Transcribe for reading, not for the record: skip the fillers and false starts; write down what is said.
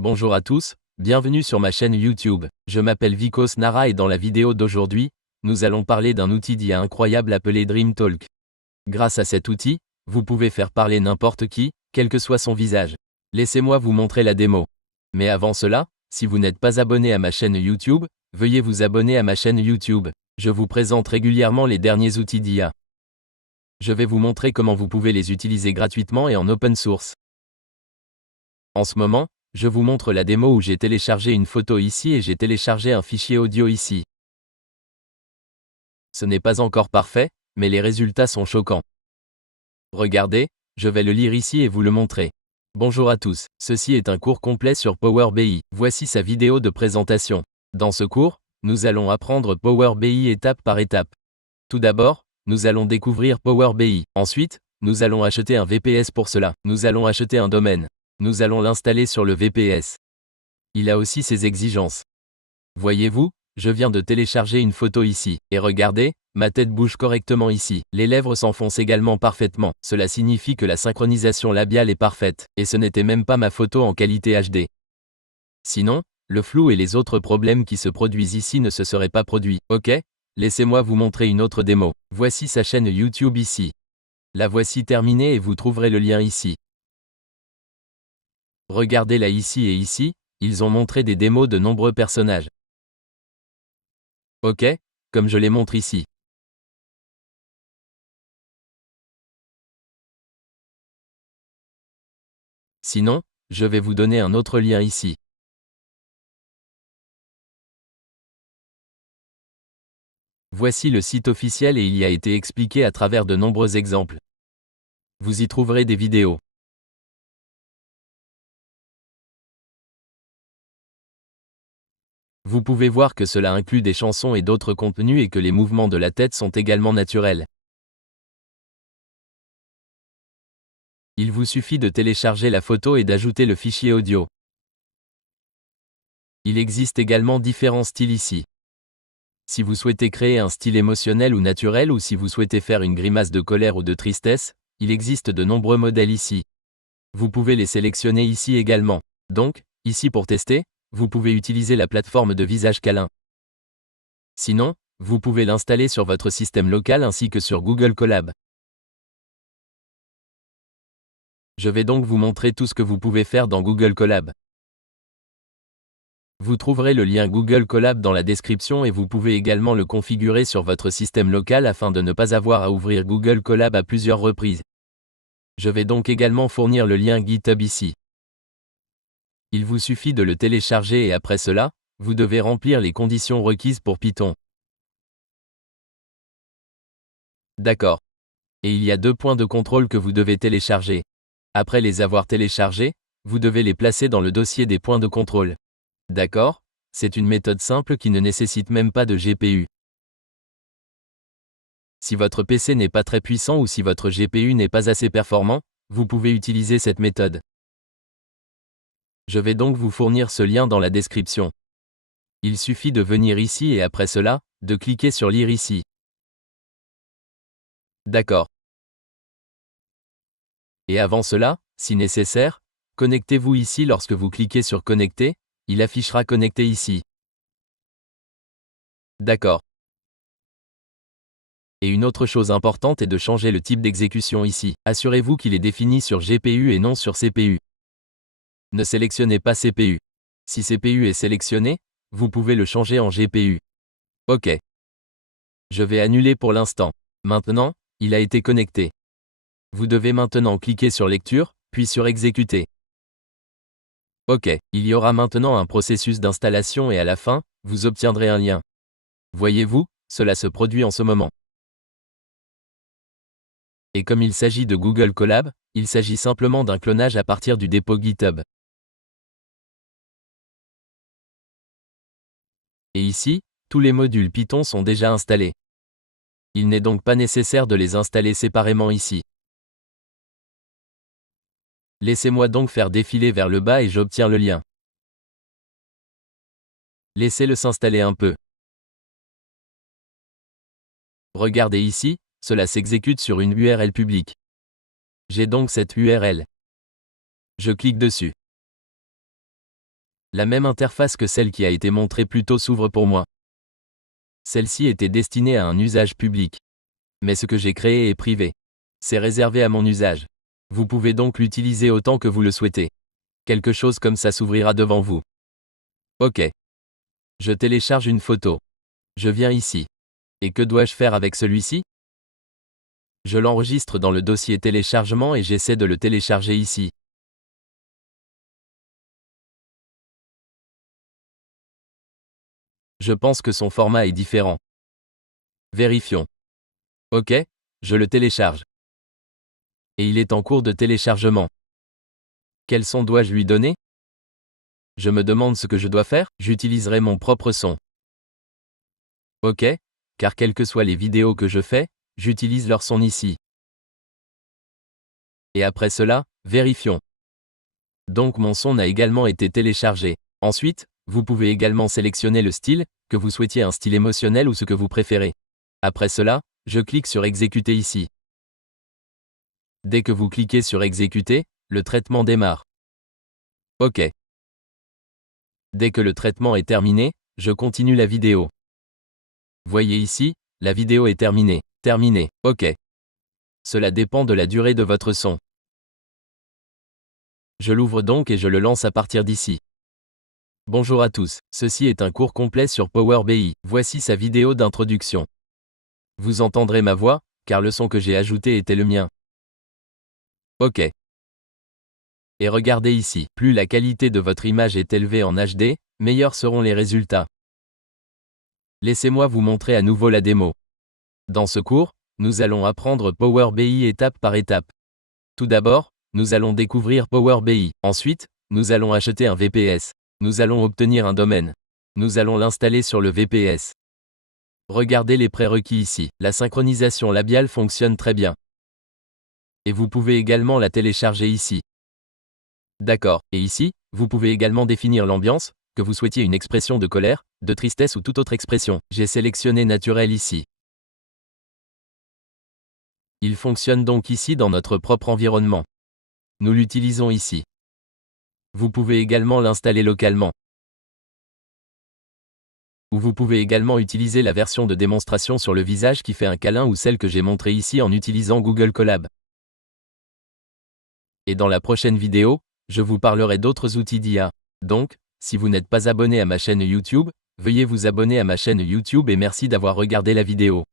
Bonjour à tous, bienvenue sur ma chaîne YouTube. Je m'appelle Vikos Nara et dans la vidéo d'aujourd'hui, nous allons parler d'un outil d'IA incroyable appelé DreamTalk. Grâce à cet outil, vous pouvez faire parler n'importe qui, quel que soit son visage. Laissez-moi vous montrer la démo. Mais avant cela, si vous n'êtes pas abonné à ma chaîne YouTube, veuillez vous abonner à ma chaîne YouTube. Je vous présente régulièrement les derniers outils d'IA. Je vais vous montrer comment vous pouvez les utiliser gratuitement et en open source. En ce moment, je vous montre la démo où j'ai téléchargé une photo ici et j'ai téléchargé un fichier audio ici. Ce n'est pas encore parfait, mais les résultats sont choquants. Regardez, je vais le lire ici et vous le montrer. Bonjour à tous, ceci est un cours complet sur Power BI. Voici sa vidéo de présentation. Dans ce cours, nous allons apprendre Power BI étape par étape. Tout d'abord, nous allons découvrir Power BI. Ensuite, nous allons acheter un VPS pour cela. Nous allons acheter un domaine. Nous allons l'installer sur le VPS. Il a aussi ses exigences. Voyez-vous, je viens de télécharger une photo ici, et regardez, ma tête bouge correctement ici. Les lèvres s'enfoncent également parfaitement. Cela signifie que la synchronisation labiale est parfaite, et ce n'était même pas ma photo en qualité HD. Sinon, le flou et les autres problèmes qui se produisent ici ne se seraient pas produits. Ok, laissez-moi vous montrer une autre démo. Voici sa chaîne YouTube ici. La voici terminée et vous trouverez le lien ici. Regardez-la ici et ici, ils ont montré des démos de nombreux personnages. Ok, comme je les montre ici. Sinon, je vais vous donner un autre lien ici. Voici le site officiel et il y a été expliqué à travers de nombreux exemples. Vous y trouverez des vidéos. Vous pouvez voir que cela inclut des chansons et d'autres contenus et que les mouvements de la tête sont également naturels. Il vous suffit de télécharger la photo et d'ajouter le fichier audio. Il existe également différents styles ici. Si vous souhaitez créer un style émotionnel ou naturel ou si vous souhaitez faire une grimace de colère ou de tristesse, il existe de nombreux modèles ici. Vous pouvez les sélectionner ici également. Donc, ici pour tester, vous pouvez utiliser la plateforme de visage câlin. Sinon, vous pouvez l'installer sur votre système local ainsi que sur Google Colab. Je vais donc vous montrer tout ce que vous pouvez faire dans Google Colab. Vous trouverez le lien Google Colab dans la description et vous pouvez également le configurer sur votre système local afin de ne pas avoir à ouvrir Google Colab à plusieurs reprises. Je vais donc également fournir le lien GitHub ici. Il vous suffit de le télécharger et après cela, vous devez remplir les conditions requises pour Python. D'accord. Et il y a 2 points de contrôle que vous devez télécharger. Après les avoir téléchargés, vous devez les placer dans le dossier des points de contrôle. D'accord? C'est une méthode simple qui ne nécessite même pas de GPU. Si votre PC n'est pas très puissant ou si votre GPU n'est pas assez performant, vous pouvez utiliser cette méthode. Je vais donc vous fournir ce lien dans la description. Il suffit de venir ici et après cela, de cliquer sur lire ici. D'accord. Et avant cela, si nécessaire, connectez-vous ici lorsque vous cliquez sur connecter, il affichera connecté ici. D'accord. Et une autre chose importante est de changer le type d'exécution ici. Assurez-vous qu'il est défini sur GPU et non sur CPU. Ne sélectionnez pas CPU. Si CPU est sélectionné, vous pouvez le changer en GPU. Ok. Je vais annuler pour l'instant. Maintenant, il a été connecté. Vous devez maintenant cliquer sur lecture, puis sur exécuter. Ok, il y aura maintenant un processus d'installation et à la fin, vous obtiendrez un lien. Voyez-vous, cela se produit en ce moment. Et comme il s'agit de Google Colab, il s'agit simplement d'un clonage à partir du dépôt GitHub. Et ici, tous les modules Python sont déjà installés. Il n'est donc pas nécessaire de les installer séparément ici. Laissez-moi donc faire défiler vers le bas et j'obtiens le lien. Laissez-le s'installer un peu. Regardez ici, cela s'exécute sur une URL publique. J'ai donc cette URL. Je clique dessus. La même interface que celle qui a été montrée plus tôt s'ouvre pour moi. Celle-ci était destinée à un usage public. Mais ce que j'ai créé est privé. C'est réservé à mon usage. Vous pouvez donc l'utiliser autant que vous le souhaitez. Quelque chose comme ça s'ouvrira devant vous. Ok. Je télécharge une photo. Je viens ici. Et que dois-je faire avec celui-ci? Je l'enregistre dans le dossier téléchargement et j'essaie de le télécharger ici. Je pense que son format est différent. Vérifions. Ok, je le télécharge. Et il est en cours de téléchargement. Quel son dois-je lui donner? Je me demande ce que je dois faire, j'utiliserai mon propre son. Ok, car quelles que soient les vidéos que je fais, j'utilise leur son ici. Et après cela, vérifions. Donc mon son a également été téléchargé. Ensuite, vous pouvez également sélectionner le style, que vous souhaitiez un style émotionnel ou ce que vous préférez. Après cela, je clique sur exécuter ici. Dès que vous cliquez sur exécuter, le traitement démarre. Ok. Dès que le traitement est terminé, je continue la vidéo. Voyez ici, la vidéo est terminée. Terminé. Ok. Cela dépend de la durée de votre son. Je l'ouvre donc et je le lance à partir d'ici. Bonjour à tous, ceci est un cours complet sur Power BI. Voici sa vidéo d'introduction. Vous entendrez ma voix, car le son que j'ai ajouté était le mien. Ok. Et regardez ici, plus la qualité de votre image est élevée en HD, meilleurs seront les résultats. Laissez-moi vous montrer à nouveau la démo. Dans ce cours, nous allons apprendre Power BI étape par étape. Tout d'abord, nous allons découvrir Power BI. Ensuite, nous allons acheter un VPS. Nous allons obtenir un domaine. Nous allons l'installer sur le VPS. Regardez les prérequis ici. La synchronisation labiale fonctionne très bien. Et vous pouvez également la télécharger ici. D'accord. Et ici, vous pouvez également définir l'ambiance, que vous souhaitiez une expression de colère, de tristesse ou toute autre expression. J'ai sélectionné naturel ici. Il fonctionne donc ici dans notre propre environnement. Nous l'utilisons ici. Vous pouvez également l'installer localement. Ou vous pouvez également utiliser la version de démonstration sur le visage qui fait un câlin ou celle que j'ai montrée ici en utilisant Google Colab. Et dans la prochaine vidéo, je vous parlerai d'autres outils d'IA. Donc, si vous n'êtes pas abonné à ma chaîne YouTube, veuillez vous abonner à ma chaîne YouTube et merci d'avoir regardé la vidéo.